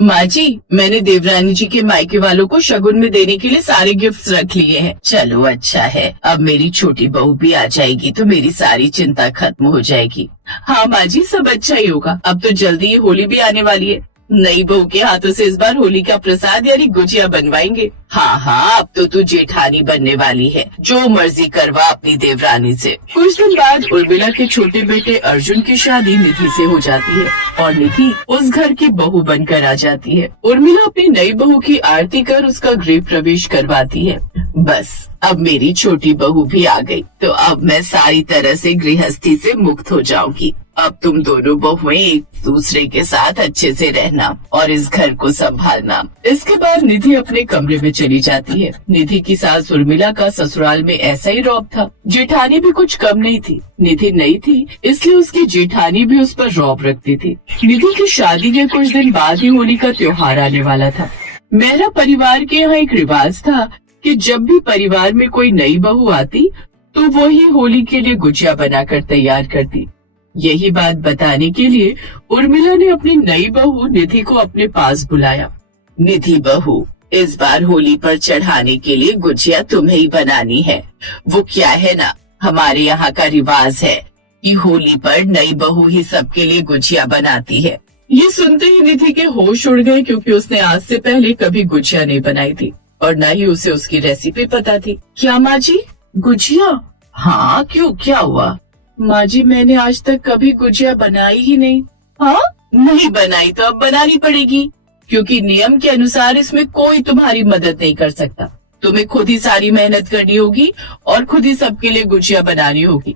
माँ जी, मैंने देवरानी जी के मायके वालों को शगुन में देने के लिए सारे गिफ्ट्स रख लिए हैं। चलो अच्छा है, अब मेरी छोटी बहू भी आ जाएगी तो मेरी सारी चिंता खत्म हो जाएगी। हाँ माँ जी, सब अच्छा ही होगा। अब तो जल्दी ही होली भी आने वाली है। नई बहू के हाथों से इस बार होली का प्रसाद यानी गुजिया बनवाएंगे। हाँ हाँ, अब तो तू जेठानी बनने वाली है, जो मर्जी करवा अपनी देवरानी से। कुछ दिन बाद उर्मिला के छोटे बेटे अर्जुन की शादी निधि से हो जाती है और निधि उस घर की बहू बनकर आ जाती है। उर्मिला अपनी नई बहू की आरती कर उसका गृह प्रवेश करवाती है। बस अब मेरी छोटी बहू भी आ गई, तो अब मैं सारी तरह से गृहस्थी से मुक्त हो जाऊंगी। अब तुम दोनों बहुएं एक दूसरे के साथ अच्छे से रहना और इस घर को संभालना। इसके बाद निधि अपने कमरे में चली जाती है। निधि की सास उर्मिला का ससुराल में ऐसा ही रौब था। जेठानी भी कुछ कम नहीं थी। निधि नई थी, इसलिए उसकी जेठानी भी उस पर रौब रखती थी। निधि की शादी के कुछ दिन बाद ही होली का त्योहार आने वाला था। मेरा परिवार के यहाँ एक रिवाज था कि जब भी परिवार में कोई नई बहू आती तो वो ही होली के लिए गुजिया बनाकर तैयार करती। यही बात बताने के लिए उर्मिला ने अपनी नई बहू निधि को अपने पास बुलाया। निधि बहू, इस बार होली पर चढ़ाने के लिए गुजिया तुम्हें ही बनानी है। वो क्या है ना, हमारे यहाँ का रिवाज है कि होली पर नई बहू ही सबके लिए गुजिया बनाती है। ये सुनते ही निधि के होश उड़ गए, क्योंकि उसने आज से पहले कभी गुजिया नहीं बनाई थी और न ही उसे उसकी रेसिपी पता थी। क्या माँ जी, गुजिया? हाँ क्यों, क्या हुआ? माँ जी, मैंने आज तक कभी गुजिया बनाई ही नहीं। हाँ, नहीं बनाई तो अब बनानी पड़ेगी, क्योंकि नियम के अनुसार इसमें कोई तुम्हारी मदद नहीं कर सकता। तुम्हें खुद ही सारी मेहनत करनी होगी और खुद ही सबके लिए गुजिया बनानी होगी।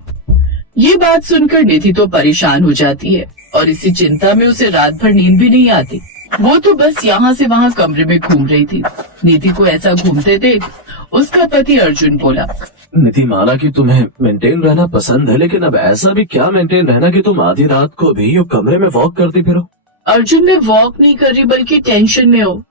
ये बात सुनकर निधि तो परेशान हो जाती है और इसी चिंता में उसे रात भर नींद भी नहीं आती। वो तो बस यहाँ से वहाँ कमरे में घूम रही थी। निधि को ऐसा घूमते देख उसका पति अर्जुन बोला, निधि, माना कि तुम्हें मेंटेन रहना पसंद है, लेकिन अब ऐसा भी क्या मेंटेन रहना कि तुम आधी रात को भी यो कमरे में वॉक करती फिरो। अर्जुन, मैं वॉक नहीं कर रही बल्कि टेंशन में हो।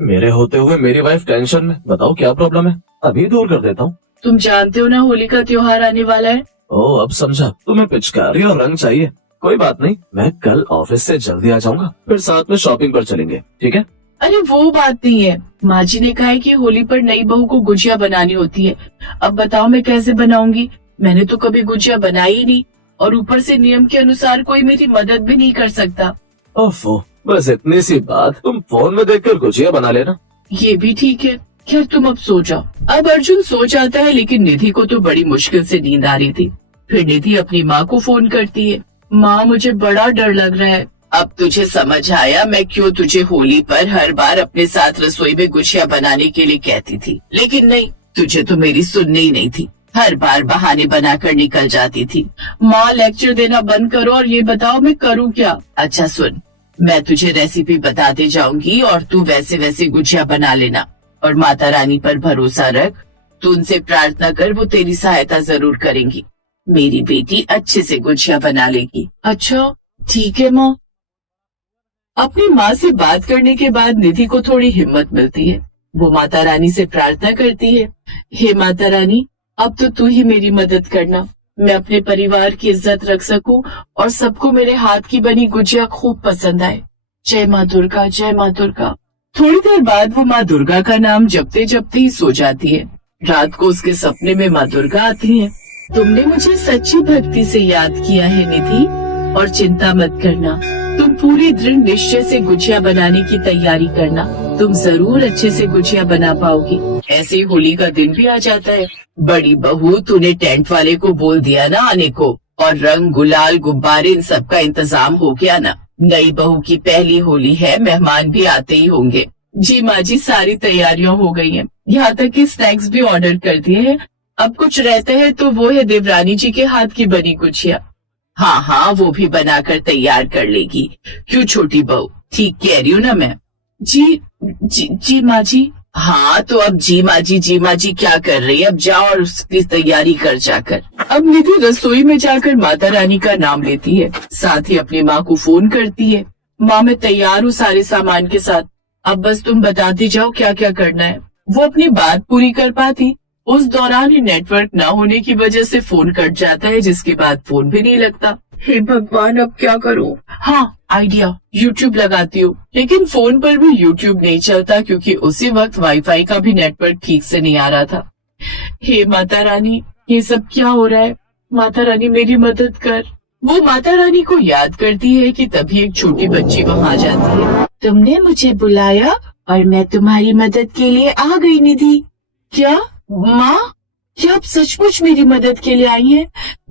मेरे होते हुए मेरी वाइफ टेंशन में? बताओ क्या प्रॉब्लम है, अभी दूर कर देता हूँ। तुम जानते हो ना होली का त्योहार आने वाला है। ओह, अब समझा, तुम्हें पिचकारी और रंग चाहिए। कोई बात नहीं, मैं कल ऑफिस से जल्दी आ जाऊंगा, फिर साथ में शॉपिंग पर चलेंगे, ठीक है? अरे वो बात नहीं है, माँ जी ने कहा है कि होली पर नई बहू को गुजिया बनानी होती है। अब बताओ मैं कैसे बनाऊंगी? मैंने तो कभी गुजिया बनाई ही नहीं और ऊपर से नियम के अनुसार कोई मेरी मदद भी नहीं कर सकता। ओफो, बस इतनी सी बात, तुम फोन में देखकर गुजिया बना लेना। ये भी ठीक है, खैर तुम अब सो जाओ। अब अर्जुन सो जाता है, लेकिन निधि को तो बड़ी मुश्किल से नींद आ रही थी। फिर निधि अपनी माँ को फोन करती है। माँ, मुझे बड़ा डर लग रहा है। अब तुझे समझ आया मैं क्यों तुझे होली पर हर बार अपने साथ रसोई में गुजिया बनाने के लिए कहती थी। लेकिन नहीं, तुझे तो मेरी सुननी ही नहीं थी, हर बार बहाने बनाकर निकल जाती थी। माँ, लेक्चर देना बंद करो और ये बताओ मैं करूँ क्या? अच्छा सुन, मैं तुझे रेसिपी बताते जाऊंगी और तू वैसे वैसे गुजिया बना लेना और माता रानी पर भरोसा रख। तू उनसे प्रार्थना कर, वो तेरी सहायता जरूर करेंगी। मेरी बेटी अच्छे से गुजिया बना लेगी। अच्छा ठीक है माँ। अपनी माँ से बात करने के बाद निधि को थोड़ी हिम्मत मिलती है। वो माता रानी से प्रार्थना करती है, हे माता रानी, अब तो तू ही मेरी मदद करना। मैं अपने परिवार की इज्जत रख सकूं और सबको मेरे हाथ की बनी गुजिया खूब पसंद आए। जय माँ दुर्गा, जय माँ दुर्गा। थोड़ी देर बाद वो माँ दुर्गा का नाम जपते जपते ही सो जाती है। रात को उसके सपने में माँ दुर्गा आती हैं। तुमने मुझे सच्ची भक्ति से याद किया है निधि, और चिंता मत करना, तुम पूरी दृढ़ निश्चय से गुजिया बनाने की तैयारी करना। तुम जरूर अच्छे से गुजिया बना पाओगी। ऐसे ही होली का दिन भी आ जाता है। बड़ी बहू, तूने टेंट वाले को बोल दिया ना आने को, और रंग गुलाल गुब्बारे इन सब का इंतजाम हो गया ना? नई बहू की पहली होली है, मेहमान भी आते ही होंगे। जी माँ जी, सारी तैयारियां हो गई हैं, यहाँ तक कि स्नैक्स भी ऑर्डर कर दिए हैं। अब कुछ रहता है तो वो है देवरानी जी के हाथ की बनी गुजिया। हाँ हाँ, वो भी बनाकर तैयार कर लेगी। क्यों छोटी बहू, ठीक कह रही हूँ ना मैं? जी माँ जी। हाँ तो अब जी माँ जी क्या कर रही है? अब जाओ और उसकी तैयारी कर जाकर। अब निधि रसोई में जाकर माता रानी का नाम लेती है, साथ ही अपनी माँ को फोन करती है। माँ, मैं तैयार हूँ सारे सामान के साथ, अब बस तुम बताती जाओ क्या क्या करना है। वो अपनी बात पूरी कर पाती, उस दौरान ही नेटवर्क न होने की वजह से फोन कट जाता है, जिसके बाद फोन भी नहीं लगता। हे भगवान, अब क्या करूं? हाँ, आइडिया, YouTube लगाती हूँ। लेकिन फोन पर भी YouTube नहीं चलता क्योंकि उसी वक्त वाईफाई का भी नेटवर्क ठीक से नहीं आ रहा था। हे माता रानी, ये सब क्या हो रहा है? माता रानी मेरी मदद कर। वो माता रानी को याद करती है कि तभी एक छोटी बच्ची वहाँ आ जाती है। तुमने मुझे बुलाया और मैं तुम्हारी मदद के लिए आ गई निधि। क्या माँ? क्या आप सचमुच मेरी मदद के लिए आई हैं?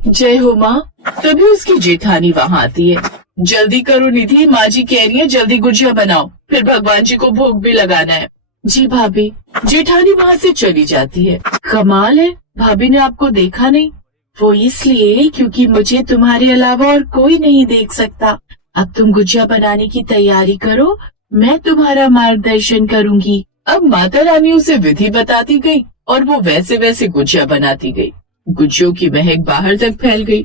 जय हो माँ। तभी उसकी जेठानी वहाँ आती है। जल्दी करो निधि, माँ जी कह रही है जल्दी गुजिया बनाओ, फिर भगवान जी को भोग भी लगाना है। जी भाभी। जेठानी वहाँ से चली जाती है। कमाल है, भाभी ने आपको देखा नहीं। वो इसलिए क्योंकि मुझे तुम्हारे अलावा और कोई नहीं देख सकता। अब तुम गुजिया बनाने की तैयारी करो, मैं तुम्हारा मार्गदर्शन करूंगी। अब माता रानी उसे विधि बताती गई और वो वैसे वैसे गुजिया बनाती गई। गुजियों की महक बाहर तक फैल गई।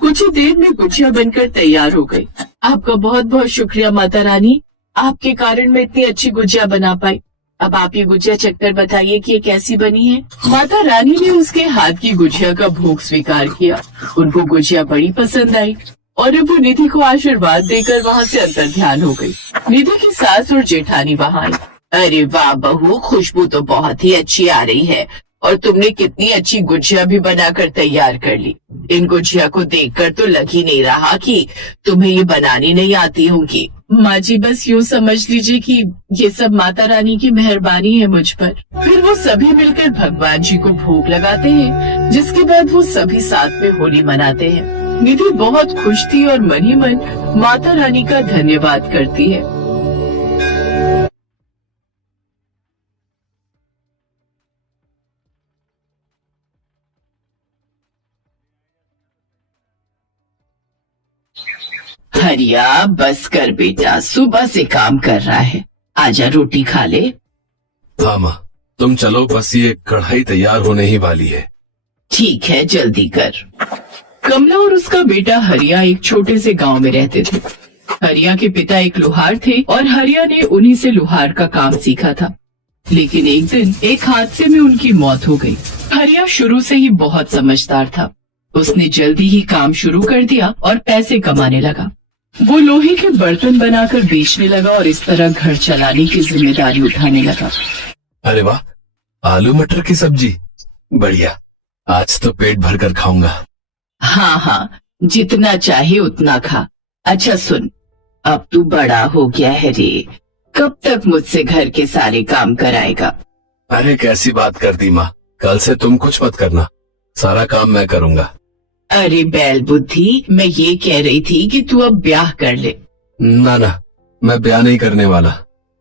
कुछ ही देर में गुजिया बनकर तैयार हो गई। आपका बहुत बहुत शुक्रिया माता रानी, आपके कारण मैं इतनी अच्छी गुजिया बना पाई। अब आप ये गुजिया चखकर बताइए कि ये कैसी बनी है। माता रानी ने उसके हाथ की गुजिया का भोग स्वीकार किया। उनको गुजिया बड़ी पसंद आई और अब वो निधि को आशीर्वाद देकर वहाँ से अंतर ध्यान हो गई। निधि की सास और जेठानी वहाँ आई। अरे वाह बहू, खुशबू तो बहुत ही अच्छी आ रही है और तुमने कितनी अच्छी गुजिया भी बनाकर तैयार कर ली। इन गुजिया को देखकर तो लग ही नहीं रहा कि तुम्हें ये बनानी नहीं आती होगी। माँ जी, बस यूँ समझ लीजिए कि ये सब माता रानी की मेहरबानी है मुझ पर। फिर वो सभी मिलकर भगवान जी को भोग लगाते हैं, जिसके बाद वो सभी साथ में होली मनाते हैं। निधि बहुत खुश थी और मन ही मन माता रानी का धन्यवाद करती है। हरिया, बस कर बेटा, सुबह से काम कर रहा है, आजा रोटी खा ले। हाँ माँ, तुम चलो, बस ये कढ़ाई तैयार होने ही वाली है। ठीक है, जल्दी कर। कमला और उसका बेटा हरिया एक छोटे से गांव में रहते थे। हरिया के पिता एक लोहार थे और हरिया ने उन्हीं से लोहार का काम सीखा था। लेकिन एक दिन एक हादसे में उनकी मौत हो गई। हरिया शुरू से ही बहुत समझदार था। उसने जल्दी ही काम शुरू कर दिया और पैसे कमाने लगा। वो लोहे के बर्तन बनाकर बेचने लगा और इस तरह घर चलाने की जिम्मेदारी उठाने लगा। अरे वाह, आलू मटर की सब्जी, बढ़िया, आज तो पेट भर कर खाऊंगा। हाँ हाँ, जितना चाहे उतना खा। अच्छा सुन, अब तू बड़ा हो गया है रे, कब तक मुझसे घर के सारे काम कराएगा? अरे कैसी बात कर दी माँ, कल से तुम कुछ मत करना, सारा काम मैं करूंगा। अरे बैल बुद्धि, मैं ये कह रही थी कि तू अब ब्याह कर ले। ना ना, मैं ब्याह नहीं करने वाला।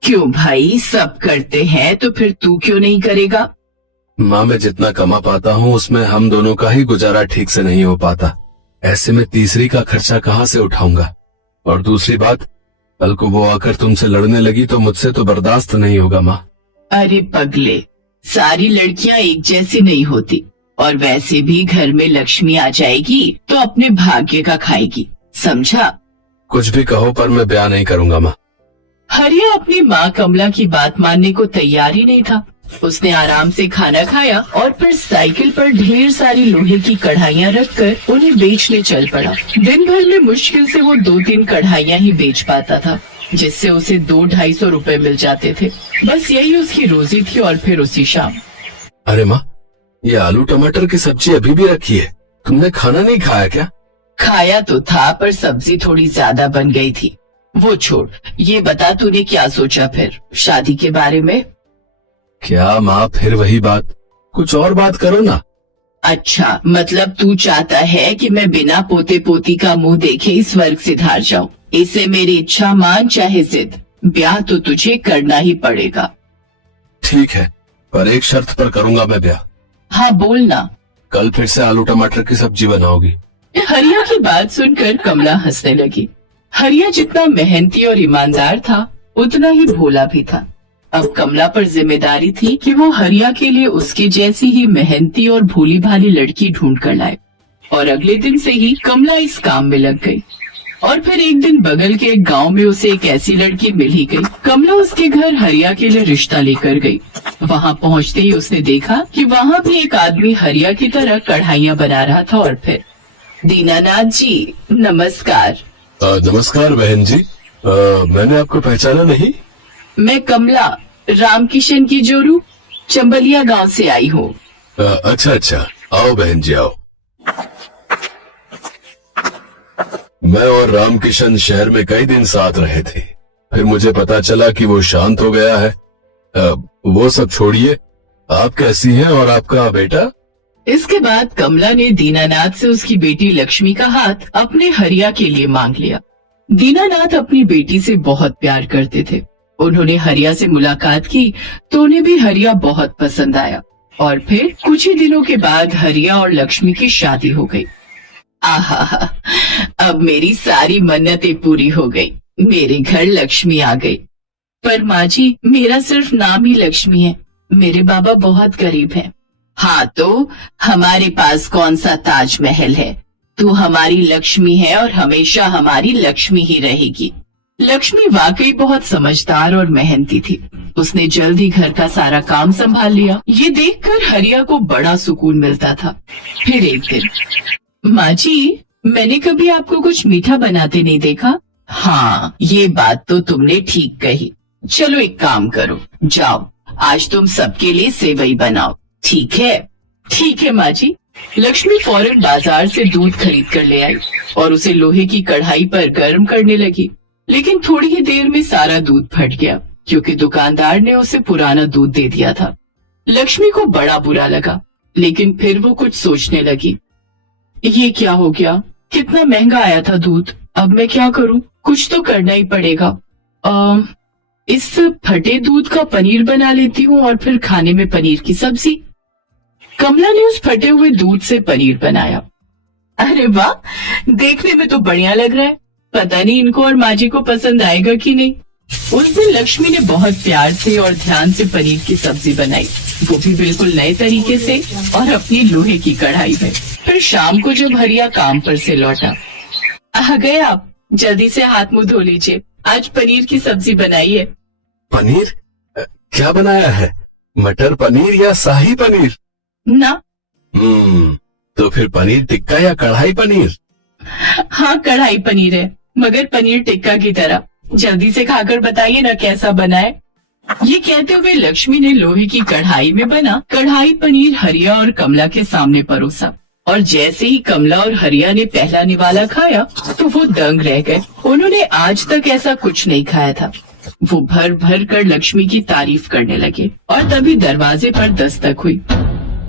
क्यों भाई, सब करते हैं तो फिर तू क्यों नहीं करेगा? माँ, मैं जितना कमा पाता हूँ उसमें हम दोनों का ही गुजारा ठीक से नहीं हो पाता। ऐसे में तीसरी का खर्चा कहाँ से उठाऊंगा? और दूसरी बात, कल को वो आकर तुमसे लड़ने लगी तो मुझसे तो बर्दाश्त नहीं होगा माँ। अरे पगले, सारी लड़कियां एक जैसी नहीं होती और वैसे भी घर में लक्ष्मी आ जाएगी तो अपने भाग्य का खाएगी, समझा? कुछ भी कहो पर मैं ब्याह नहीं करूंगा माँ। हरिया अपनी माँ कमला की बात मानने को तैयार ही नहीं था। उसने आराम से खाना खाया और फिर साइकिल पर ढेर सारी लोहे की कढ़ाइयाँ रखकर उन्हें बेचने चल पड़ा। दिन भर में मुश्किल से वो 2-3 कढ़ाइयाँ ही बेच पाता था, जिससे उसे 200-250 रुपए मिल जाते थे। बस यही उसकी रोजी थी। और फिर उसी शाम, अरे माँ, ये आलू टमाटर की सब्जी अभी भी रखी है, तुमने खाना नहीं खाया क्या? खाया तो था पर सब्जी थोड़ी ज्यादा बन गई थी। वो छोड़, ये बता तूने क्या सोचा फिर शादी के बारे में? क्या माँ, फिर वही बात, कुछ और बात करो ना। अच्छा, मतलब तू चाहता है कि मैं बिना पोते पोती का मुंह देखे इस स्वर्ग से धार जाऊं? इसे मेरी इच्छा मान चाहे जिद, ब्याह तो तुझे करना ही पड़ेगा। ठीक है, पर एक शर्त पर करूंगा मैं ब्याह। हाँ बोलना। कल फिर से आलू टमाटर की सब्जी बनाओगी? हरिया की बात सुनकर कमला हंसने लगी। हरिया जितना मेहनती और ईमानदार था उतना ही भोला भी था। अब कमला पर जिम्मेदारी थी कि वो हरिया के लिए उसके जैसी ही मेहनती और भोली भाली लड़की ढूंढ कर लाए। और अगले दिन से ही कमला इस काम में लग गई। और फिर एक दिन बगल के एक गांव में उसे एक ऐसी लड़की मिल ही गई। कमला उसके घर हरिया के लिए रिश्ता लेकर गई। वहां पहुंचते ही उसने देखा कि वहां भी एक आदमी हरिया की तरह कढ़ाइयाँ बना रहा था। और फिर दीनानाथ जी नमस्कार। नमस्कार बहन जी। मैंने आपको पहचाना नहीं। मैं कमला रामकिशन की जोरू चंबलिया गांव से आई हूँ। अच्छा अच्छा, आओ बहन जी आओ। मैं और रामकिशन शहर में कई दिन साथ रहे थे, फिर मुझे पता चला कि वो शांत हो गया है। वो सब छोड़िए, आप कैसी हैं और आपका बेटा? इसके बाद कमला ने दीनानाथ से उसकी बेटी लक्ष्मी का हाथ अपने हरिया के लिए मांग लिया। दीनानाथ अपनी बेटी से बहुत प्यार करते थे। उन्होंने हरिया से मुलाकात की तो उन्हें भी हरिया बहुत पसंद आया और फिर कुछ ही दिनों के बाद हरिया और लक्ष्मी की शादी हो गई। आहा, अब मेरी सारी मन्नतें पूरी हो गई। मेरे घर लक्ष्मी आ गई। पर माँ जी, मेरा सिर्फ नाम ही लक्ष्मी है। मेरे बाबा बहुत गरीब हैं। हाँ तो हमारे पास कौन सा ताजमहल है। तू हमारी लक्ष्मी है और हमेशा हमारी लक्ष्मी ही रहेगी। लक्ष्मी वाकई बहुत समझदार और मेहनती थी। उसने जल्द ही घर का सारा काम संभाल लिया। ये देखकर हरिया को बड़ा सुकून मिलता था। फिर एक दिन, माँ जी, मैंने कभी आपको कुछ मीठा बनाते नहीं देखा। हाँ, ये बात तो तुमने ठीक कही। चलो एक काम करो, जाओ आज तुम सबके लिए सेवई बनाओ। ठीक है? ठीक है माँ जी। लक्ष्मी फौरन बाजार से दूध खरीद कर ले आई और उसे लोहे की कढ़ाई पर गर्म करने लगी। लेकिन थोड़ी ही देर में सारा दूध फट गया क्योंकि दुकानदार ने उसे पुराना दूध दे दिया था। लक्ष्मी को बड़ा बुरा लगा, लेकिन फिर वो कुछ सोचने लगी। ये क्या हो गया? कितना महंगा आया था दूध। अब मैं क्या करूं? कुछ तो करना ही पड़ेगा। इस फटे दूध का पनीर बना लेती हूँ और फिर खाने में पनीर की सब्जी। कमला ने उस फटे हुए दूध से पनीर बनाया। अरे वाह, देखने में तो बढ़िया लग रहा है। पता नहीं इनको और माँ जी को पसंद आएगा कि नहीं। उस दिन लक्ष्मी ने बहुत प्यार से और ध्यान से पनीर की सब्जी बनाई, वो भी बिल्कुल नए तरीके से और अपनी लोहे की कढ़ाई में। फिर शाम को जब हरिया काम पर से लौटा, आ गए आप, जल्दी से हाथ मुंह धो लीजिए, आज पनीर की सब्जी बनाई है। पनीर? क्या बनाया है? मटर पनीर या शाही पनीर? ना। तो फिर पनीर टिक्का या कढ़ाई पनीर? हाँ, कढ़ाई पनीर है, मगर पनीर टिक्का की तरह। जल्दी से खाकर बताइए ना कैसा बना है। ये कहते हुए लक्ष्मी ने लोहे की कढ़ाई में बना कढ़ाई पनीर हरिया और कमला के सामने परोसा। और जैसे ही कमला और हरिया ने पहला निवाला खाया तो वो दंग रह गए। उन्होंने आज तक ऐसा कुछ नहीं खाया था। वो भर भर कर लक्ष्मी की तारीफ करने लगे और तभी दरवाजे पर दस्तक हुई।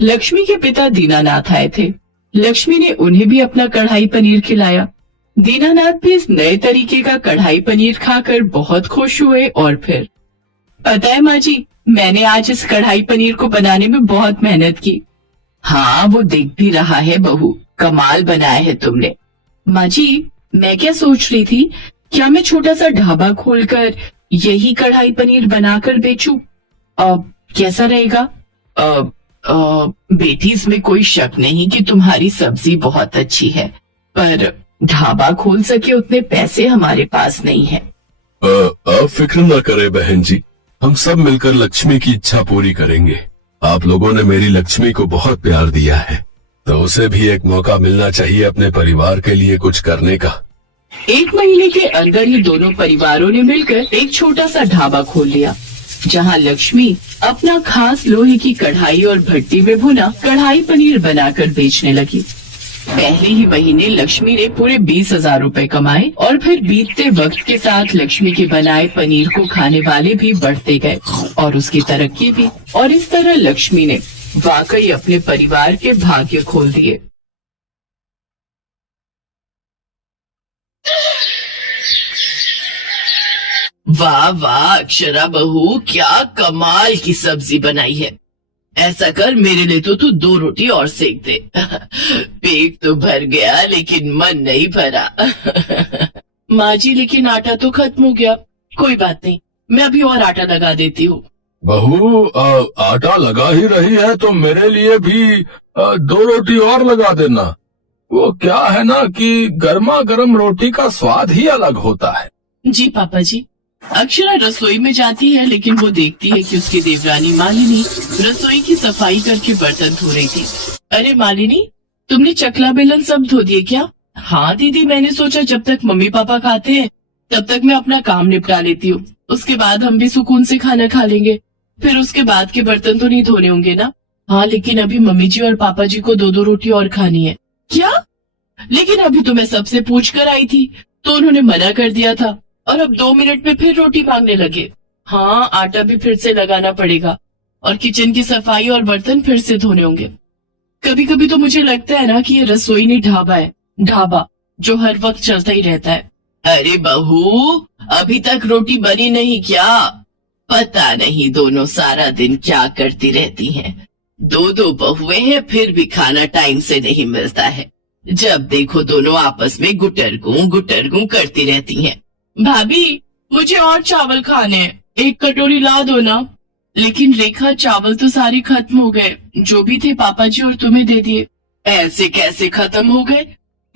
लक्ष्मी के पिता दीनानाथ आए थे। लक्ष्मी ने उन्हें भी अपना कढ़ाई पनीर खिलाया। दीनानाथ भी इस नए तरीके का कढ़ाई पनीर खाकर बहुत खुश हुए। और फिर, पता है माँ जी, मैंने आज इस कढ़ाई पनीर को बनाने में बहुत मेहनत की। हाँ, वो दिख भी रहा है बहू, कमाल बनाया है तुमने। माँ जी, मैं क्या सोच रही थी, क्या मैं छोटा सा ढाबा खोलकर यही कढ़ाई पनीर बनाकर बेचूं? कैसा रहेगा? बेटी, इसमें कोई शक नहीं कि तुम्हारी सब्जी बहुत अच्छी है, पर ढाबा खोल सके उतने पैसे हमारे पास नहीं है। आप फिक्र न करें बहन जी, हम सब मिलकर लक्ष्मी की इच्छा पूरी करेंगे। आप लोगों ने मेरी लक्ष्मी को बहुत प्यार दिया है, तो उसे भी एक मौका मिलना चाहिए अपने परिवार के लिए कुछ करने का। 1 महीने के अंदर ही दोनों परिवारों ने मिलकर एक छोटा सा ढाबा खोल लिया, जहां लक्ष्मी अपना खास लोहे की कढ़ाई और भट्टी में भुना कढ़ाई पनीर बनाकर बेचने लगी। पहले ही महीने लक्ष्मी ने पूरे 20,000 रुपए कमाए और फिर बीतते वक्त के साथ लक्ष्मी के बनाए पनीर को खाने वाले भी बढ़ते गए और उसकी तरक्की भी। और इस तरह लक्ष्मी ने वाकई अपने परिवार के भाग्य खोल दिए। वाह वाह अक्षरा बहू, क्या कमाल की सब्जी बनाई है। ऐसा कर, मेरे लिए तो तू 2 रोटी और सेक दे। पेट तो भर गया लेकिन मन नहीं भरा। माँ जी, लेकिन आटा तो खत्म हो गया। कोई बात नहीं, मैं अभी और आटा लगा देती हूँ। बहू, आटा लगा ही रही है तो मेरे लिए भी 2 रोटी और लगा देना। वो क्या है ना कि गर्मा गर्म रोटी का स्वाद ही अलग होता है। जी पापा जी। अक्षरा रसोई में जाती है, लेकिन वो देखती है कि उसकी देवरानी मालिनी रसोई की सफाई करके बर्तन धो रही थी। अरे मालिनी, तुमने चकला बेलन सब धो दिए क्या? हाँ दीदी, मैंने सोचा जब तक मम्मी पापा खाते हैं तब तक मैं अपना काम निपटा लेती हूँ, उसके बाद हम भी सुकून से खाना खा लेंगे। फिर उसके बाद के बर्तन तो नहीं धोने होंगे ना? हाँ लेकिन अभी मम्मी जी और पापा जी को 2-2 रोटी और खानी है। क्या? लेकिन अभी तो मैं सबसे पूछ कर आई थी तो उन्होंने मना कर दिया था, और अब 2 मिनट में फिर रोटी मांगने लगे। हाँ, आटा भी फिर से लगाना पड़ेगा और किचन की सफाई और बर्तन फिर से धोने होंगे। कभी कभी तो मुझे लगता है ना कि ये रसोई नहीं ढाबा है, ढाबा जो हर वक्त चलता ही रहता है। अरे बहू, अभी तक रोटी बनी नहीं क्या? पता नहीं दोनों सारा दिन क्या करती रहती हैं। 2-2 बहुएं हैं फिर भी खाना टाइम से नहीं मिलता है। जब देखो दोनों आपस में गुटरगू करती रहती हैं। भाभी, मुझे और चावल खाने हैं, 1 कटोरी ला दो ना। लेकिन रेखा, चावल तो सारे खत्म हो गए, जो भी थे पापा जी और तुम्हें दे दिए। ऐसे कैसे खत्म हो गए?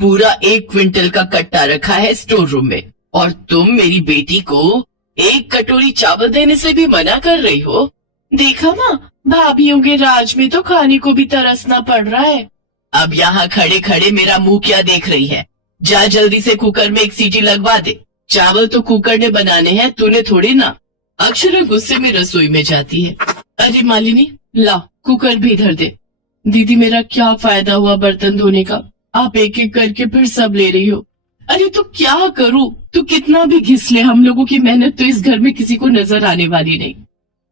पूरा 1 क्विंटल का कट्टा रखा है स्टोर रूम में, और तुम मेरी बेटी को 1 कटोरी चावल देने से भी मना कर रही हो। देखा माँ, भाभीयों के राज में तो खाने को भी तरसना पड़ रहा है। अब यहाँ खड़े खड़े मेरा मुंह क्या देख रही है? जा जल्दी से कुकर में 1 सीटी लगवा दे। चावल तो कुकर ने बनाने हैं, तूने थोड़ी ना। अक्षरा गुस्से में रसोई में जाती है। अरे मालिनी, ला कुकर भी इधर दे। दीदी, मेरा क्या फायदा हुआ बर्तन धोने का? आप एक एक करके फिर सब ले रही हो। अरे तो क्या करूं? तू कितना भी घिस ले, हम लोगों की मेहनत तो इस घर में किसी को नजर आने वाली नहीं।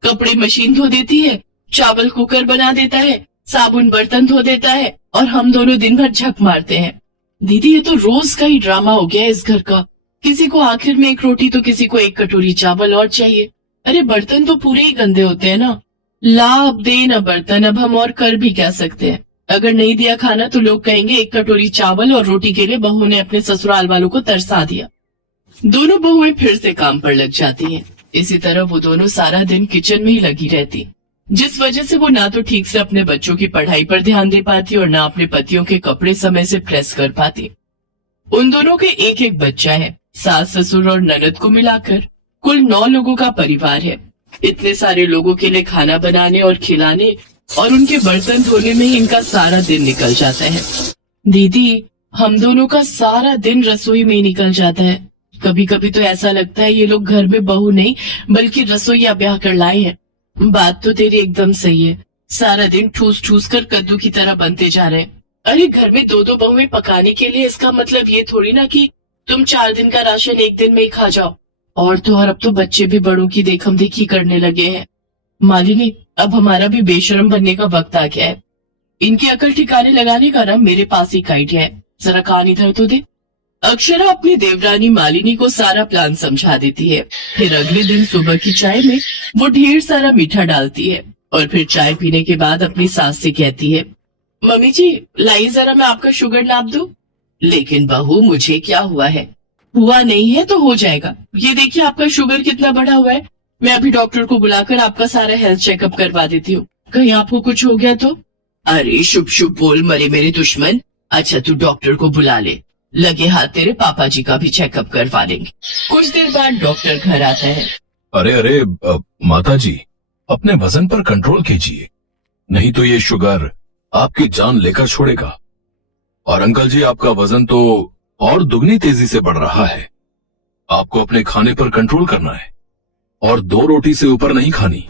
कपड़े मशीन धो देती है, चावल कुकर बना देता है, साबुन बर्तन धो देता है, और हम दोनों दिन भर झक मारते हैं। दीदी, ये तो रोज का ही ड्रामा हो गया है इस घर का। किसी को आखिर में 1 रोटी तो किसी को 1 कटोरी चावल और चाहिए। अरे बर्तन तो पूरे ही गंदे होते हैं ना। ला अब दे ना बर्तन, अब हम और कर भी क्या सकते हैं? अगर नहीं दिया खाना तो लोग कहेंगे 1 कटोरी चावल और रोटी के लिए बहू ने अपने ससुराल वालों को तरसा दिया। दोनों बहुएं फिर से काम पर लग जाती हैं। इसी तरह वो दोनों सारा दिन किचन में ही लगी रहती, जिस वजह से वो ना तो ठीक से अपने बच्चों की पढ़ाई पर ध्यान दे पाती और ना अपने पतियों के कपड़े समय से प्रेस कर पाती। उन दोनों के 1-1 बच्चा है। सास ससुर और ननद को मिलाकर कुल 9 लोगों का परिवार है। इतने सारे लोगों के लिए खाना बनाने और खिलाने और उनके बर्तन धोने में ही इनका सारा दिन निकल जाता है। दीदी, हम दोनों का सारा दिन रसोई में ही निकल जाता है। कभी कभी तो ऐसा लगता है ये लोग घर में बहू नहीं बल्कि रसोईया ब्याह कर लाए हैं। बात तो तेरी एकदम सही है, सारा दिन ठूस ठूस कर कद्दू की तरह बनते जा रहे हैं। अरे घर में 2-2 बहुएं पकाने के लिए इसका मतलब ये थोड़ी ना कि तुम 4 दिन का राशन 1 दिन में ही खा जाओ। और तो और अब तो बच्चे भी बड़ों की देखम देखी करने लगे हैं। मालिनी, अब हमारा भी बेशरम बनने का वक्त आ गया है। इनकी अकल ठिकाने लगाने का ना मेरे पास एक आइडिया है, जरा कान इधर तो दे। अक्षरा अपनी देवरानी मालिनी को सारा प्लान समझा देती है। फिर अगले दिन सुबह की चाय में वो ढेर सारा मीठा डालती है और फिर चाय पीने के बाद अपनी सास से कहती है, मम्मी जी लाइए जरा मैं आपका शुगर नाप दूं। लेकिन बहू, मुझे क्या हुआ है? हुआ नहीं है तो हो जाएगा। ये देखिए आपका शुगर कितना बढ़ा हुआ है। मैं अभी डॉक्टर को बुलाकर आपका सारा हेल्थ चेकअप करवा देती हूँ, कहीं आपको कुछ हो गया तो। अरे शुभ शुभ बोल मरे मेरे दुश्मन। अच्छा तू डॉक्टर को बुला ले, लगे हाथ तेरे पापा जी का भी चेकअप करवा लेंगे। कुछ देर बाद डॉक्टर घर आता है। अरे माता जी, अपने वजन पर कंट्रोल कीजिए, नहीं तो ये शुगर आपकी जान लेकर छोड़ेगा। और अंकल जी, आपका वजन तो और दुगनी तेजी से बढ़ रहा है। आपको अपने खाने पर कंट्रोल करना है और 2 रोटी से ऊपर नहीं खानी।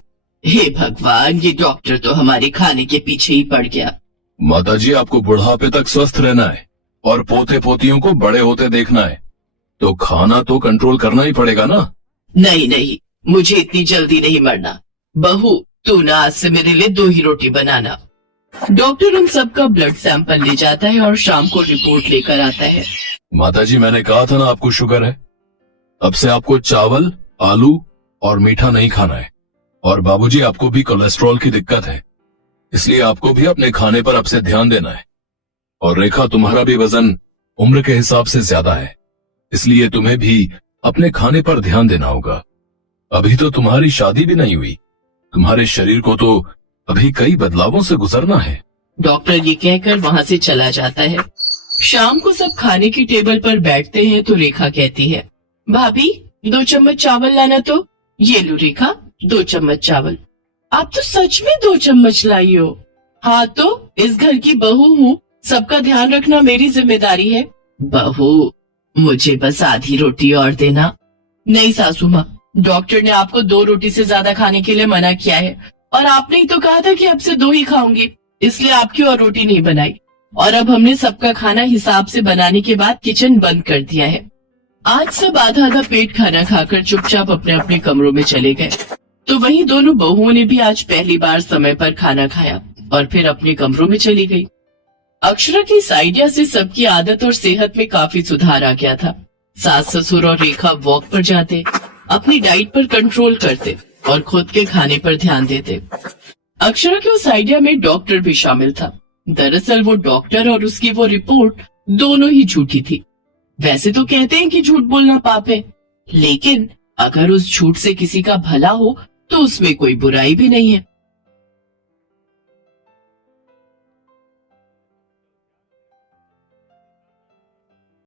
हे भगवान, ये डॉक्टर तो हमारे खाने के पीछे ही पड़ गया। माता जी, आपको बुढ़ापे तक स्वस्थ रहना है और पोते पोतियों को बड़े होते देखना है, तो खाना तो कंट्रोल करना ही पड़ेगा ना। नहीं नहीं, मुझे इतनी जल्दी नहीं मरना। बहू, तू ना आज से मेरे लिए 2 ही रोटी बनाना। डॉक्टर उन सबका ब्लड सैंपल ले जाता है और शाम को रिपोर्ट लेकर आता है। माता जी, मैंने कहा था ना आपको शुगर है। अब से आपको चावल, आलू और मीठा नहीं खाना है। और बाबूजी, आपको भी कोलेस्ट्रॉल की दिक्कत है, इसलिए आपको भी अपने खाने पर अब से ध्यान देना है। और रेखा, तुम्हारा भी वजन उम्र के हिसाब से ज्यादा है, इसलिए तुम्हें भी अपने खाने पर ध्यान देना होगा। अभी तो तुम्हारी शादी भी नहीं हुई, तुम्हारे शरीर को तो अभी कई बदलावों से गुजरना है। डॉक्टर ये कहकर वहाँ से चला जाता है। शाम को सब खाने की टेबल पर बैठते हैं तो रेखा कहती है, भाभी 2 चम्मच चावल लाना तो। ये लो रेखा, 2 चम्मच चावल। आप तो सच में 2 चम्मच लाई हो। हाँ तो इस घर की बहू हूँ, सबका ध्यान रखना मेरी जिम्मेदारी है। बहू, मुझे बस आधी रोटी और देना। नहीं सासू माँ, डॉक्टर ने आपको 2 रोटी से ज्यादा खाने के लिए मना किया है और आपने ही तो कहा था कि अब से 2 ही खाऊंगी, इसलिए आपकी और रोटी नहीं बनाई। और अब हमने सबका खाना हिसाब से बनाने के बाद किचन बंद कर दिया है। आज सब आधा आधा पेट खाना खाकर चुपचाप अपने अपने कमरों में चले गए। तो वहीं दोनों बहुओं ने भी आज पहली बार समय पर खाना खाया और फिर अपने कमरों में चली गई। अक्षरा की इस आइडिया से सबकी आदत और सेहत में काफी सुधार आ गया था। सास ससुर और रेखा वॉक पर जाते, अपनी डाइट पर कंट्रोल करते और खुद के खाने पर ध्यान देते। अक्षरा के उस आइडिया में डॉक्टर भी शामिल था। दरअसल वो डॉक्टर और उसकी वो रिपोर्ट दोनों ही झूठी थी। वैसे तो कहते हैं कि झूठ बोलना पाप है, लेकिन अगर उस झूठ से किसी का भला हो तो उसमें कोई बुराई भी नहीं है।